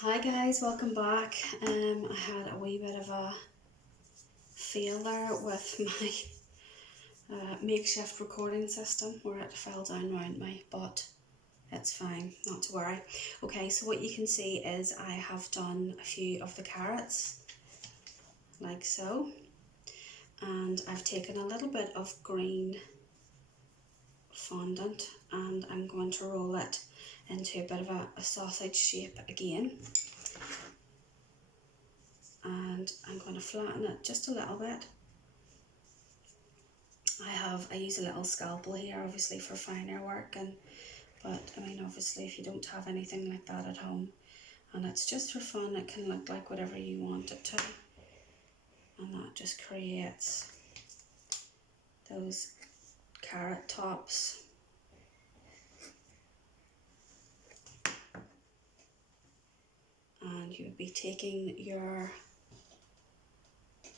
Hi guys, welcome back. I had a wee bit of a fail there with my makeshift recording system where it fell down around me, but it's fine, not to worry. Okay, so what you can see is I have done a few of the carrots, like so, and I've taken a little bit of green fondant and I'm going to roll it into a bit of a sausage shape again. And I'm going to flatten it just a little bit. I use a little scalpel here, obviously for finer work, but I mean, obviously if you don't have anything like that at home and it's just for fun, it can look like whatever you want it to, and that just creates those carrot tops. And you would be taking your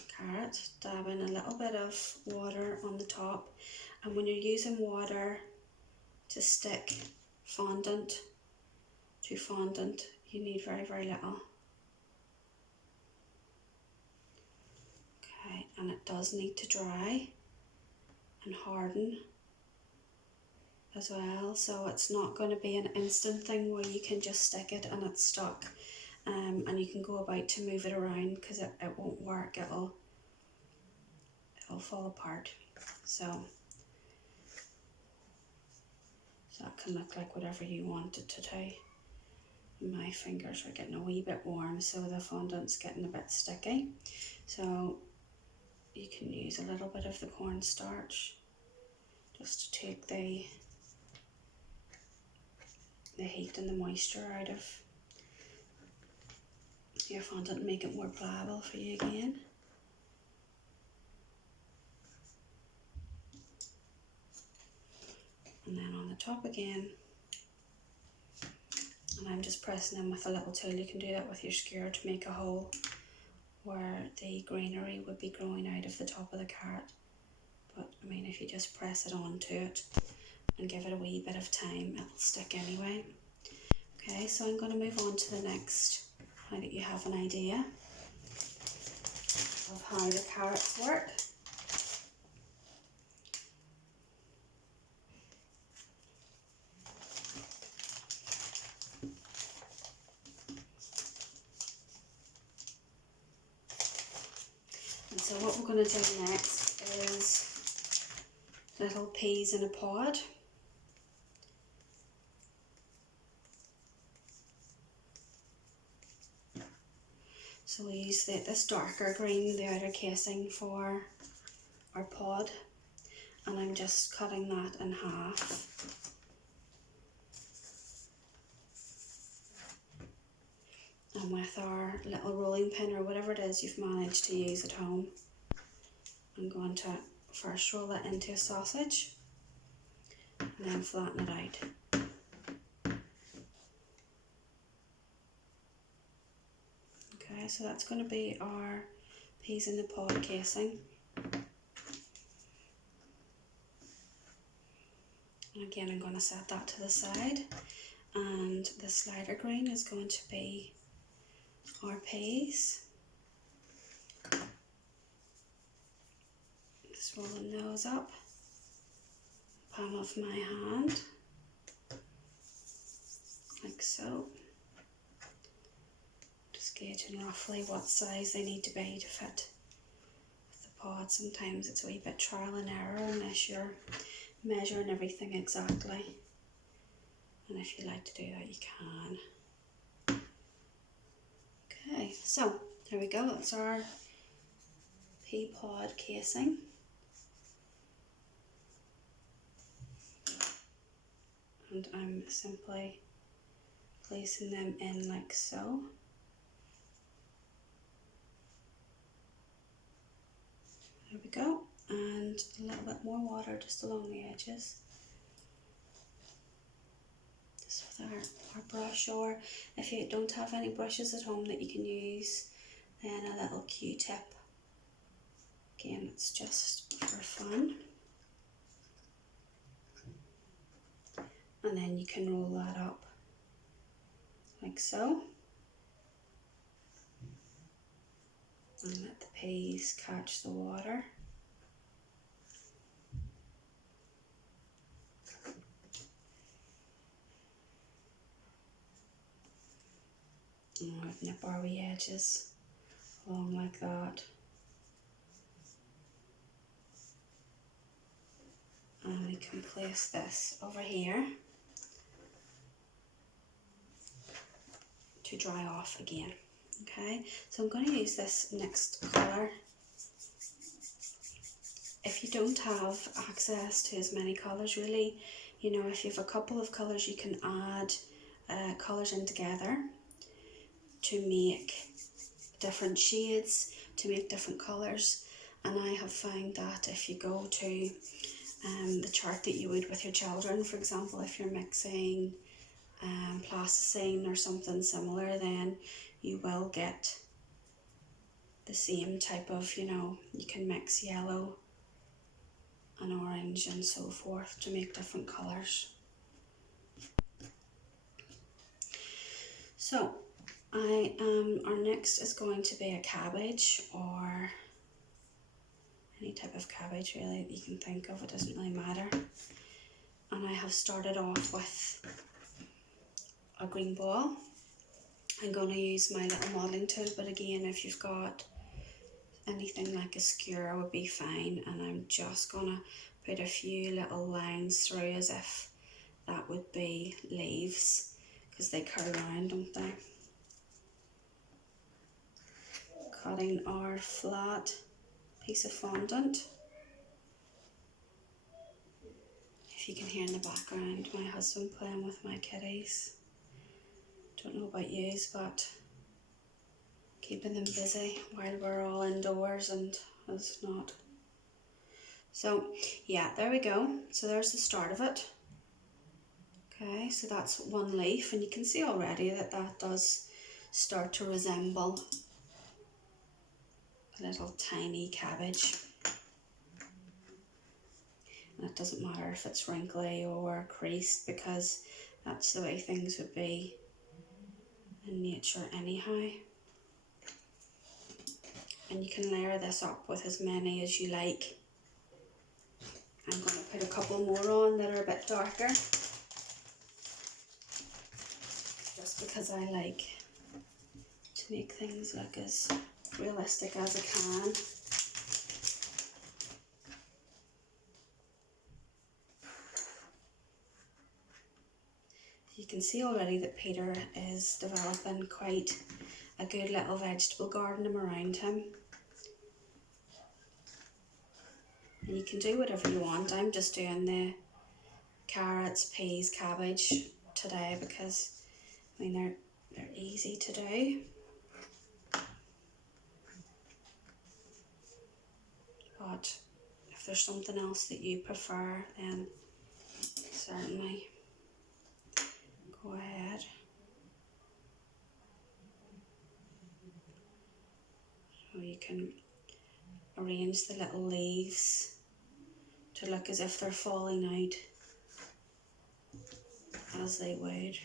carrot, dabbing a little bit of water on the top, and when you're using water to stick fondant to fondant, you need very, very little. Okay, and it does need to dry and harden as well, so it's not going to be an instant thing where you can just stick it and it's stuck, and you can go about to move it around, because it won't work. It'll fall apart. So that can look like whatever you want it to do. My fingers are getting a wee bit warm, so the fondant's getting a bit sticky, so you can use a little bit of the cornstarch just to take the heat and the moisture out of your fondant and make it more pliable for you again. And then on the top again, and I'm just pressing in with a little tool. You can do that with your skewer to make a hole where the greenery would be growing out of the top of the carrot. But I mean, if you just press it onto it and give it a wee bit of time, it'll stick anyway. Okay, so I'm going to move on to the next, now that you have an idea of how the carrots work. And so what we're going to do next is little peas in a pod. So we use this darker green, the outer casing, for our pod, and I'm just cutting that in half. And with our little rolling pin or whatever it is you've managed to use at home, I'm going to first roll it into a sausage and then flatten it out. Okay, so that's going to be our peas in the pod casing. And again, I'm going to set that to the side, and this lighter green is going to be our peas. Just rolling those up, palm of my hand, like so. Just gauging roughly what size they need to be to fit with the pod. Sometimes it's a wee bit trial and error unless you're measuring everything exactly. And if you like to do that, you can. Okay, so there we go, that's our pea pod casing. And I'm simply placing them in like so. There we go, and a little bit more water just along the edges. Just with our brush, or if you don't have any brushes at home that you can use, then a little Q-tip. Again, it's just for fun. And then you can roll that up like so. and let the peas catch the water. And we'll nip our wee edges along like that. And we can place this over here to dry off again. Okay, so I'm going to use this next colour. If you don't have access to as many colours, really, you know, if you have a couple of colours, you can add colours in together to make different shades, to make different colours. And I have found that if you go to the chart that you would with your children, for example, if you're mixing plasticine or something similar, then you will get the same type of, you know, you can mix yellow and orange and so forth to make different colours. So our next is going to be a cabbage, or any type of cabbage really that you can think of, it doesn't really matter. And I have started off with a green ball. I'm going to use my little modelling tool, but again, if you've got anything like a skewer would be fine. And I'm just going to put a few little lines through as if that would be leaves, because they curl around, don't they? Cutting our flat piece of fondant. If you can hear in the background my husband playing with my kitties. Don't know about yous, but keeping them busy while we're all indoors and us not. So yeah, there we go. So there's the start of it. Okay, so that's one leaf, and you can see already that that does start to resemble a little tiny cabbage. And it doesn't matter if it's wrinkly or creased, because that's the way things would be in nature anyhow. And you can layer this up with as many as you like. I'm going to put a couple more on that are a bit darker, just because I like to make things look as realistic as I can. You can see already that Peter is developing quite a good little vegetable garden around him. And you can do whatever you want. I'm just doing the carrots, peas, cabbage today because, I mean, they're easy to do. But if there's something else that you prefer, then certainly go ahead. So you can arrange the little leaves to look as if they're falling out, as they would.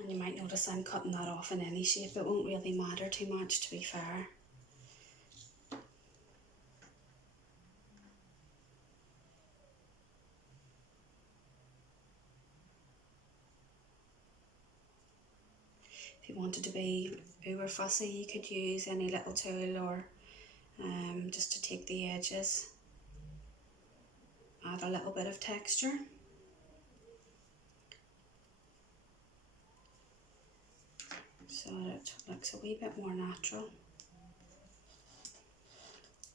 And you might notice I'm cutting that off in any shape. It won't really matter too much, to be fair. If you wanted to be uber fussy, you could use any little tool, or just to take the edges, add a little bit of texture. So that it looks a wee bit more natural.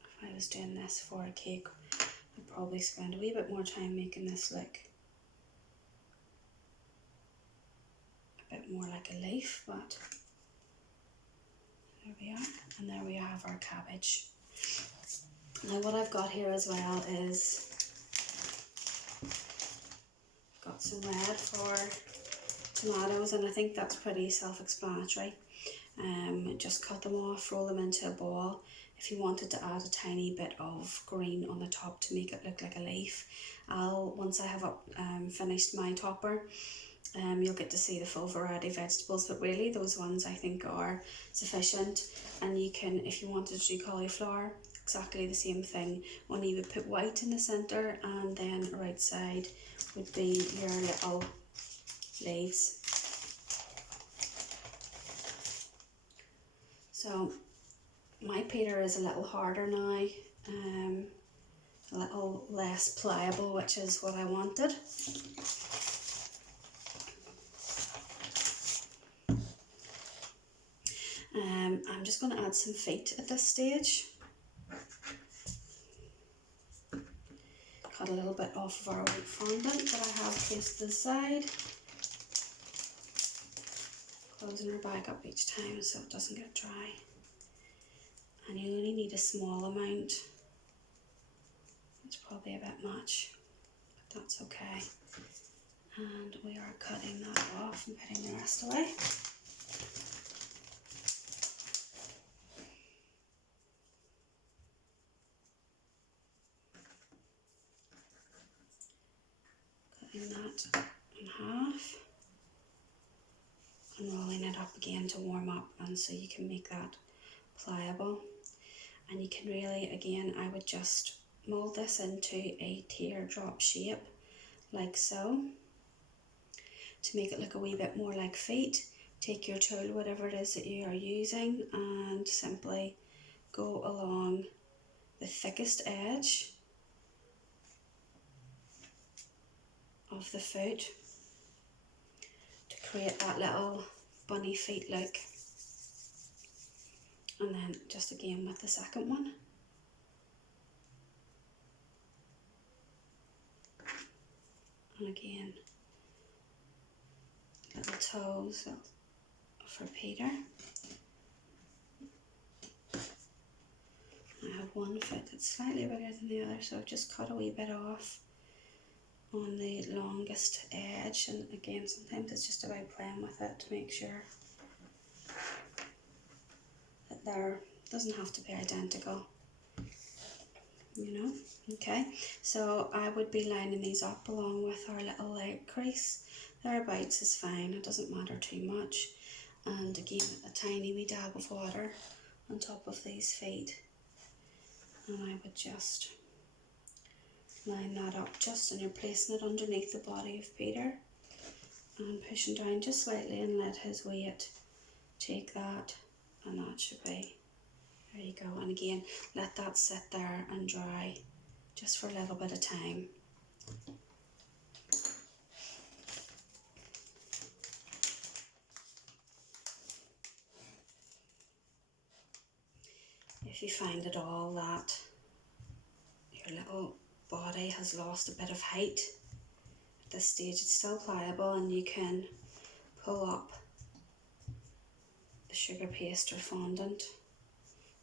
If I was doing this for a cake, I'd probably spend a wee bit more time making this look a bit more like a leaf, but there we are. And there we have our cabbage. Now what I've got here as well is got some red for tomatoes, and I think that's pretty self-explanatory. Just cut them off, roll them into a ball. If you wanted to add a tiny bit of green on the top to make it look like a leaf, once I have finished my topper, you'll get to see the full variety of vegetables, but really those ones I think are sufficient. And you can, if you wanted to do cauliflower, exactly the same thing, only you would put white in the centre and then right side would be your little leaves. So my Peter is a little harder now, a little less pliable, which is what I wanted. I'm just going to add some feet at this stage. Cut a little bit off of our white fondant that I have placed to the side. Closing her bag up each time so it doesn't get dry. And you only need a small amount. It's probably a bit much, but that's okay. And we are cutting that off and putting the rest away. Cutting that in half and rolling it up again to warm up, and so you can make that pliable. And you can really, again, I would just mould this into a teardrop shape like so to make it look a wee bit more like feet. Take your tool, whatever it is that you are using, and simply go along the thickest edge of the foot to create that little bunny feet look. And then just again with the second one. And again, little toes for Peter. I have one foot that's slightly bigger than the other, so I've just cut a wee bit off on the longest edge. And again, sometimes it's just about playing with it to make sure that there doesn't have to be identical, you know. Okay, so I would be lining these up along with our little leg crease. Thereabouts is fine, it doesn't matter too much. And again, a tiny wee dab of water on top of these feet, and I would just line that up just, and you're placing it underneath the body of Peter and pushing down just slightly and let his weight take that, and that should be, there you go. And again, let that sit there and dry just for a little bit of time. If you find at all that your little body has lost a bit of height, at this stage it's still pliable, and you can pull up the sugar paste or fondant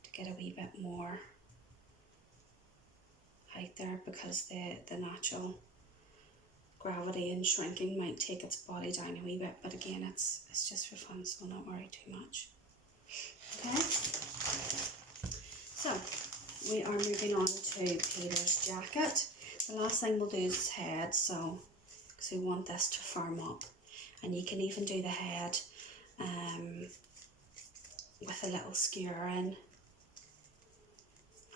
to get a wee bit more height there, because the natural gravity and shrinking might take its body down a wee bit, but again, it's just for fun, so not worry too much. Okay, so we are moving on to Peter's jacket. The last thing we'll do is his head, so because we want this to firm up, and you can even do the head with a little skewer in,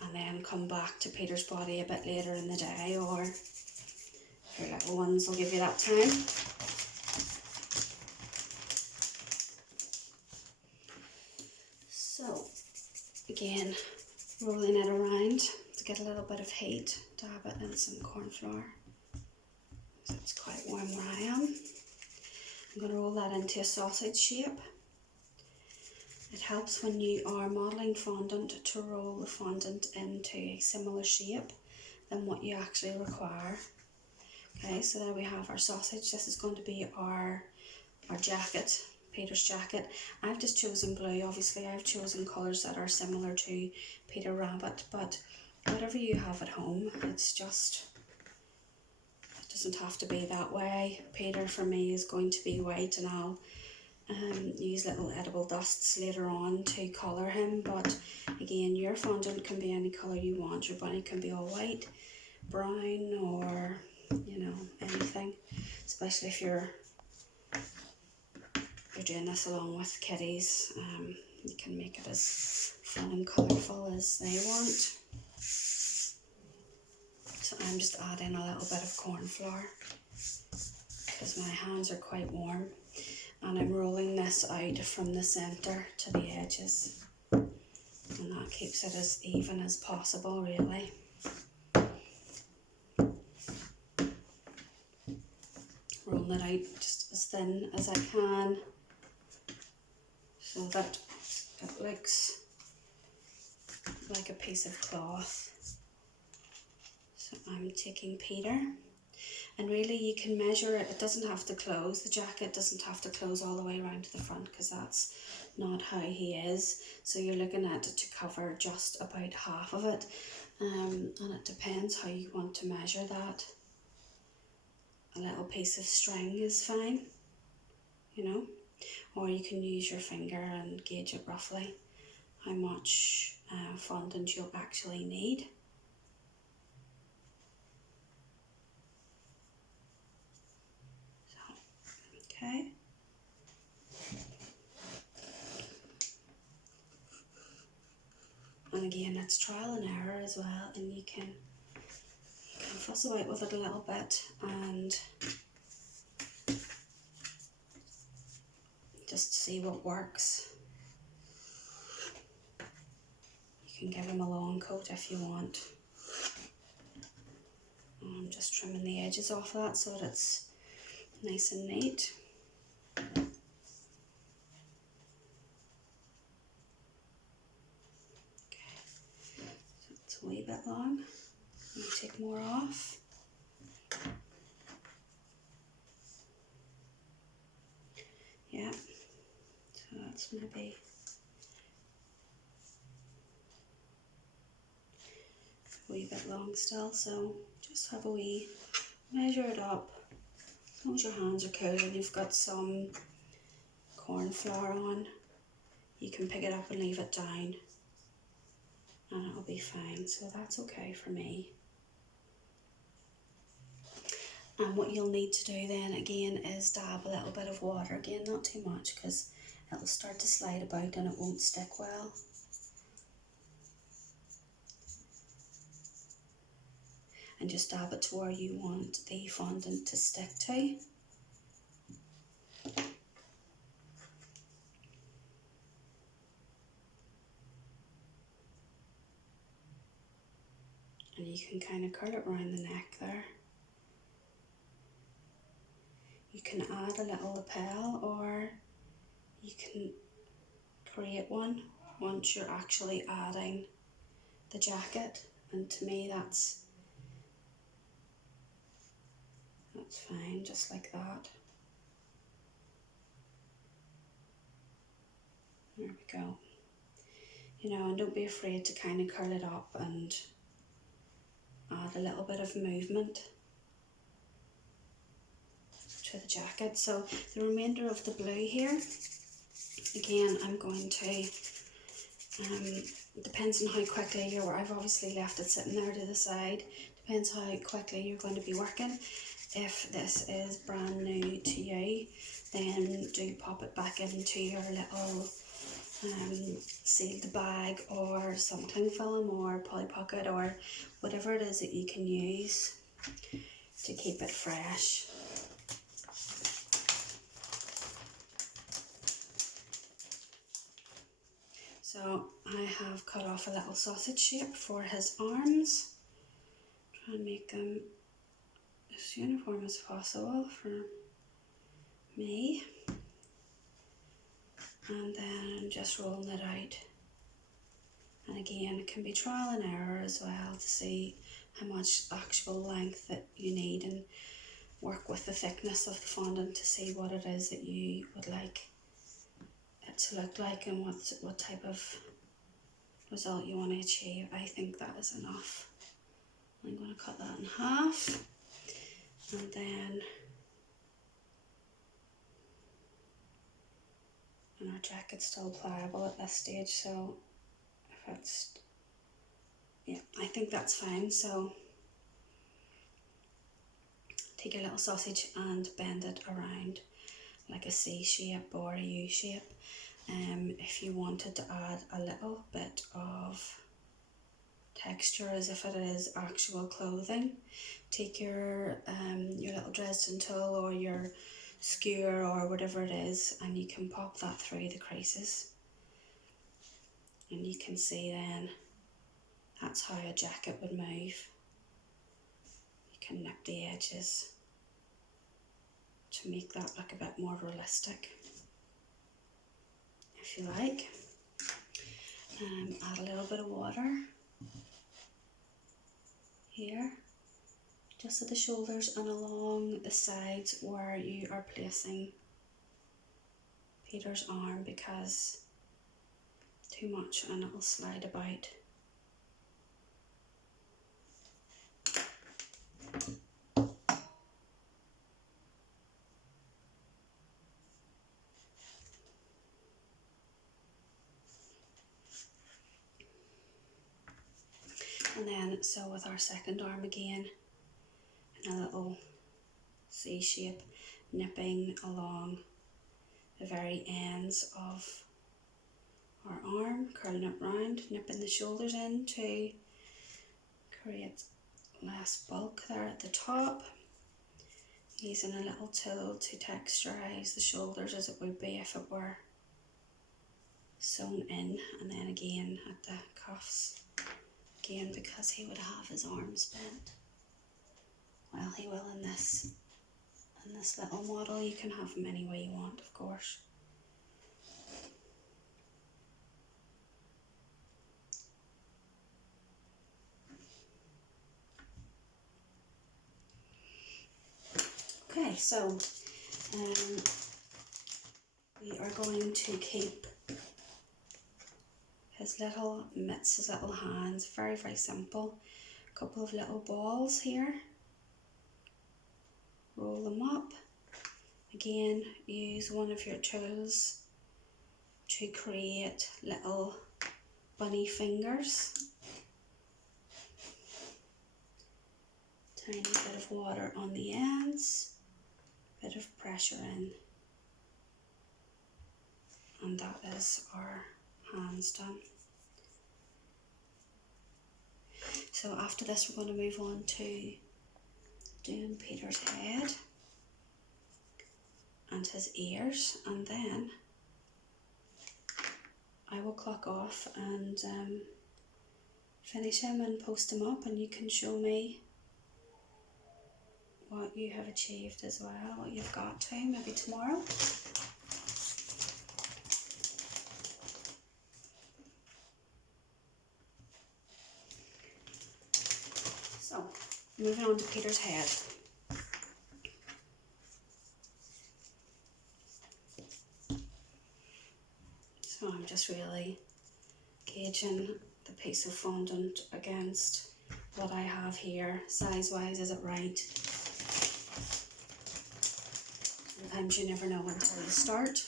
and then come back to Peter's body a bit later in the day, or if your little ones will give you that time. So again, rolling it around to get a little bit of heat, dab it in some corn flour. So it's quite warm where I am. I'm going to roll that into a sausage shape. It helps when you are modelling fondant to roll the fondant into a similar shape than what you actually require. Okay, so there we have our sausage. This is going to be our jacket, Peter's jacket. I've just chosen blue. Obviously I've chosen colours that are similar to Peter Rabbit, but whatever you have at home, it's just, it doesn't have to be that way. Peter for me is going to be white, and I'll use little edible dusts later on to colour him, but again, your fondant can be any colour you want. Your bunny can be all white, brown, or you know, anything, especially if you're you're doing this along with kiddies, you can make it as fun and colourful as they want. So I'm just adding a little bit of corn flour because my hands are quite warm, and I'm rolling this out from the centre to the edges, and that keeps it as even as possible, really. Rolling it out just as thin as I can so that it looks like a piece of cloth. So I'm taking Peter, and really you can measure it. It doesn't have to close, the jacket doesn't have to close all the way around to the front because that's not how he is. So you're looking at it to cover just about half of it, and it depends how you want to measure that. A little piece of string is fine, you know, or you can use your finger and gauge it roughly how much fondant you'll actually need. So, okay. And again, it's trial and error as well, and you can fuss about with it a little bit and just see what works. You can give him a long coat if you want. I'm just trimming the edges off that so that it's nice and neat. Okay, so it's a wee bit long. I'm going to take more off. Yeah, so that's maybe a wee bit long still, so just have a wee measure it up. As long as your hands are cool and you've got some corn flour on, you can pick it up and leave it down and it'll be fine, so that's okay for me. And what you'll need to do then again is dab a little bit of water, again not too much because it'll start to slide about and it won't stick well. And just dab it to where you want the fondant to stick to. And you can kind of curl it around the neck there. You can add a little lapel or you can create one once you're actually adding the jacket, and to me that's fine, just like that. There we go. You know, and don't be afraid to kind of curl it up and add a little bit of movement to the jacket. So the remainder of the blue here, again I'm going to, depends on how quickly I've obviously left it sitting there to the side, depends how quickly you're going to be working. If this is brand new to you, then do pop it back into your little sealed bag or some cling film or Polly Pocket or whatever it is that you can use to keep it fresh. So I have cut off a little sausage shape for his arms. Try and make them as uniform as possible for me. And then I'm just rolling it out. And again, it can be trial and error as well to see how much actual length that you need, and work with the thickness of the fondant to see what it is that you would like it to look like and what type of result you want to achieve. I think that is enough. I'm going to cut that in half, and then and our jacket's still pliable at this stage, so if it's, yeah, I think that's fine. So take your little sausage and bend it around, like a C shape or a U shape. If you wanted to add a little bit of texture as if it is actual clothing, take your little Dresden tool or your skewer or whatever it is, and you can pop that through the creases, and you can see then that's how a jacket would move. You can nip the edges to make that look a bit more realistic, if you like. Add a little bit of water here, just at the shoulders and along the sides where you are placing Peter's arm, because too much and it will slide about. And then, so with our second arm again, in a little C shape, nipping along the very ends of our arm, curling it round, nipping the shoulders in to create less bulk there at the top. Using a little tool to texturize the shoulders as it would be if it were sewn in, and then again at the cuffs, again because he would have his arms bent. Well, he will in this little model. You can have him any way you want, of course. Okay, so we are going to keep his little mitts, his little hands, very, very simple. A couple of little balls here. Roll them up. Again, use one of your tools to create little bunny fingers. Tiny bit of water on the ends, bit of pressure in, and that is our hands done. So after this we're going to move on to doing Peter's head and his ears, and then I will clock off and finish him and post him up, and you can show me what you have achieved as well, what you've got to, maybe tomorrow. So, moving on to Peter's head. So I'm just really gauging the piece of fondant against what I have here. Size-wise, is it right? Sometimes you never know until you start.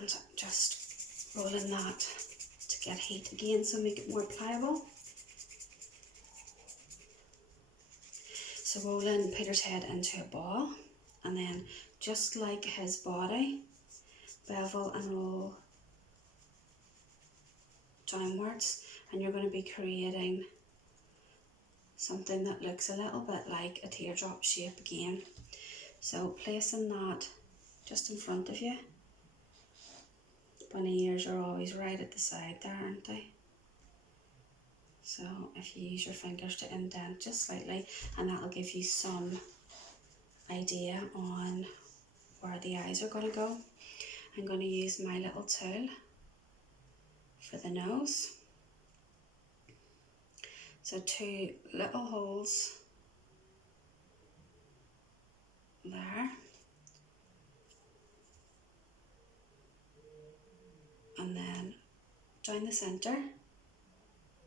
And just rolling that to get heat again, so make it more pliable. So rolling Peter's head into a ball, and then just like his body, bevel and roll downwards, and you're going to be creating something that looks a little bit like a teardrop shape again. So placing that just in front of you. Bunny ears are always right at the side there, aren't they? So if you use your fingers to indent just slightly, and that'll give you some idea on where the eyes are going to go. I'm going to use my little tool for the nose. So 2 little holes there, and then down the centre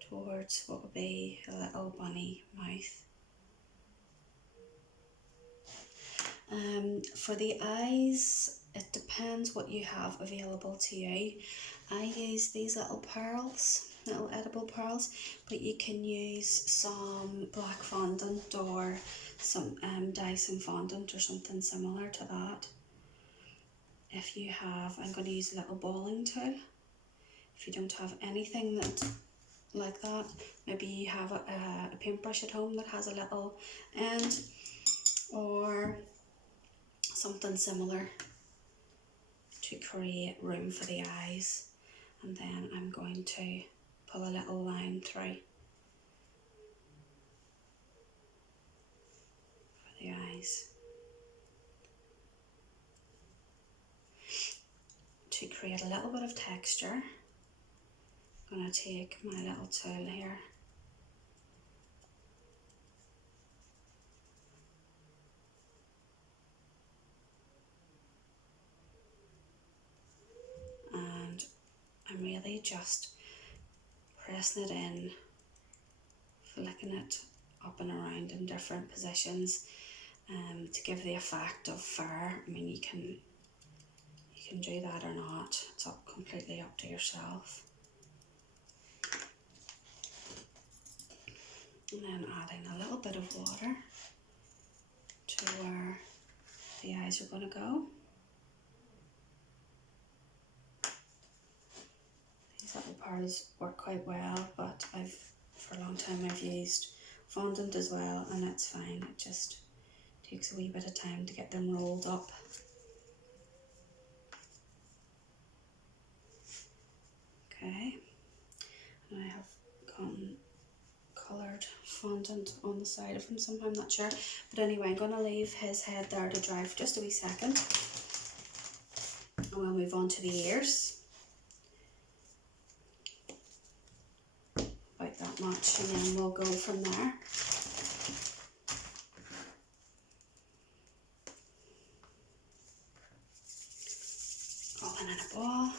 towards what would be a little bunny mouth. For the eyes, it depends what you have available to you. I use these little pearls, little edible pearls, but you can use some black fondant or some Dyson fondant or something similar to that. If you have, I'm going to use a little balling tool. If you don't have anything that like that, maybe you have a paintbrush at home that has a little end, or something similar to create room for the eyes. And then I'm going to pull a little line through for the eyes to create a little bit of texture. I'm going to take my little tool here and I'm really just pressing it in, flicking it up and around in different positions to give the effect of fur. I mean, you can do that or not. It's completely up to yourself. And then adding a little bit of water to where the eyes are going to go. These little pearls work quite well, but for a long time I've used fondant as well, and it's fine. It just takes a wee bit of time to get them rolled up. Okay, and I have gotten coloured fondant on the side of him somehow, I'm not sure. But anyway, I'm going to leave his head there to dry for just a wee second. And we'll move on to the ears. About that much, and then we'll go from there. All in a ball.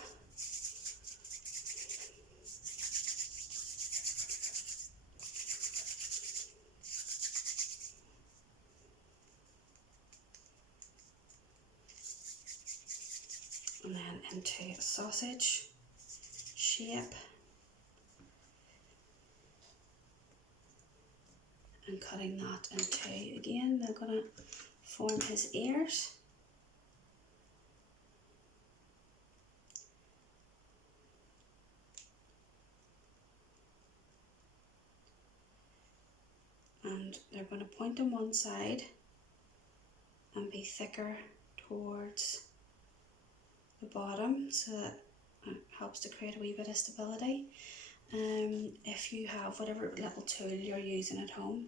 And then into a sausage shape. And cutting that into, again, they're going to form his ears. And they're going to point on one side and be thicker towards the bottom, so that it helps to create a wee bit of stability. If you have whatever little tool you're using at home,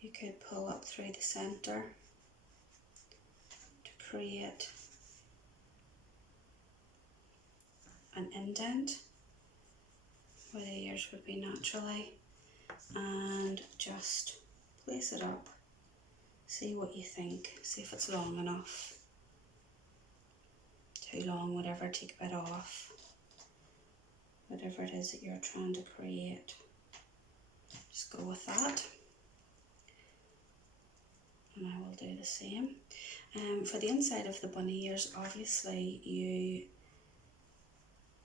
you could pull up through the centre to create an indent where the ears would be naturally, and just place it up, see what you think, see if it's long enough, too long, whatever, take a bit off, whatever it is that you're trying to create, just go with that. And I will do the same. For the inside of the bunny ears, obviously you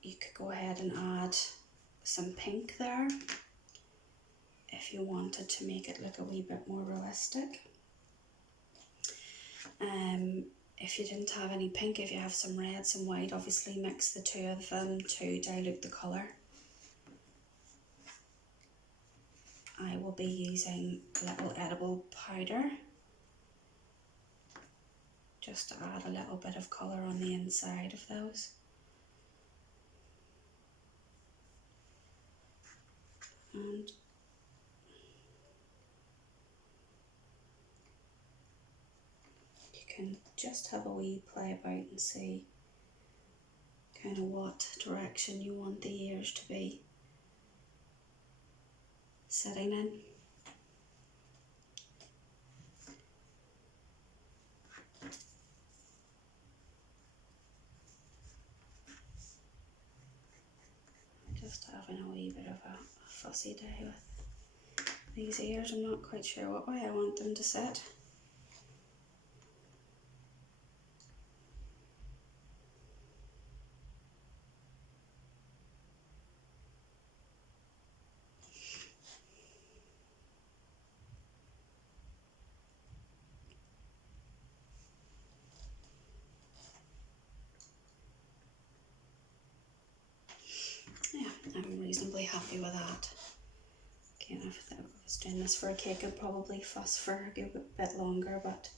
could go ahead and add some pink there if you wanted to make it look a wee bit more realistic. If you didn't have any pink, if you have some red, some white, obviously mix the two of them to dilute the colour. I will be using a little edible powder just to add a little bit of colour on the inside of those. And you can just have a wee play about and see kind of what direction you want the ears to be sitting in. Just having a wee bit of a fussy day with these ears. I'm not quite sure what way I want them to sit. reasonably happy with that. Again, if I was doing this for a cake, I'd probably fuss for a good bit longer, but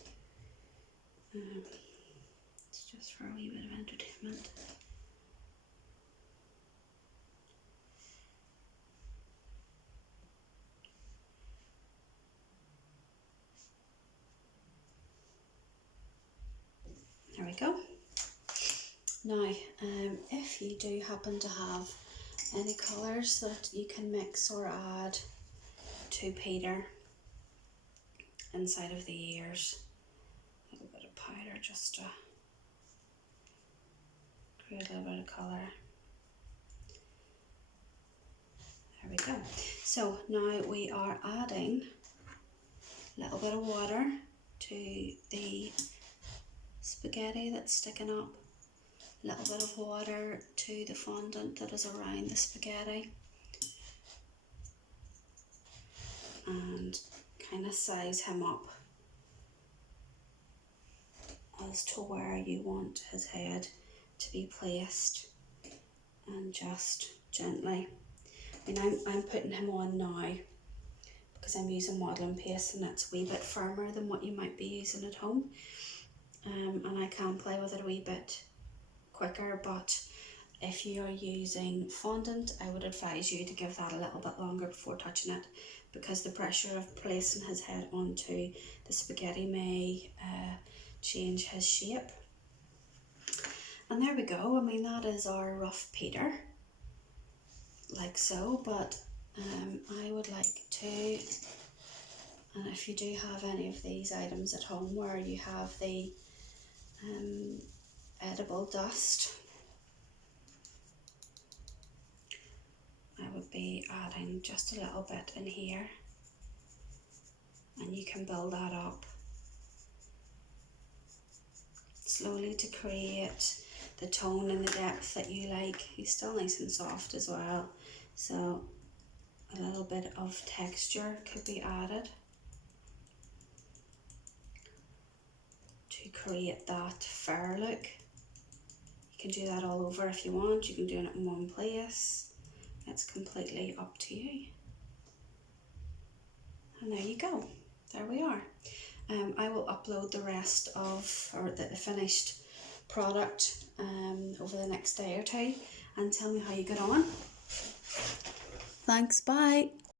it's just for a wee bit of entertainment. There we go. Now, if you do happen to have any colours that you can mix or add to Peter inside of the ears, a little bit of powder just to create a little bit of colour. There we go. So now we are adding a little bit of water to the spaghetti that's sticking up, a little bit of water to the fondant that is around the spaghetti, and kind of size him up as to where you want his head to be placed, and just gently. I mean, I'm putting him on now because I'm using modelling paste and it's a wee bit firmer than what you might be using at home, and I can play with it a wee bit quicker, but if you are using fondant, I would advise you to give that a little bit longer before touching it, because the pressure of placing his head onto the spaghetti may change his shape. And there we go. I mean, that is our rough Peter, like so, but I would like to, and if you do have any of these items at home where you have the edible dust, I would be adding just a little bit in here, and you can build that up slowly to create the tone and the depth that you like. He's still nice and soft as well, so a little bit of texture could be added to create that fur look. You can do that all over if you want. You can do it in one place. It's completely up to you. And there you go. There we are. I will upload the rest of, or the finished product over the next day or two, and tell me how you get on. Thanks, bye.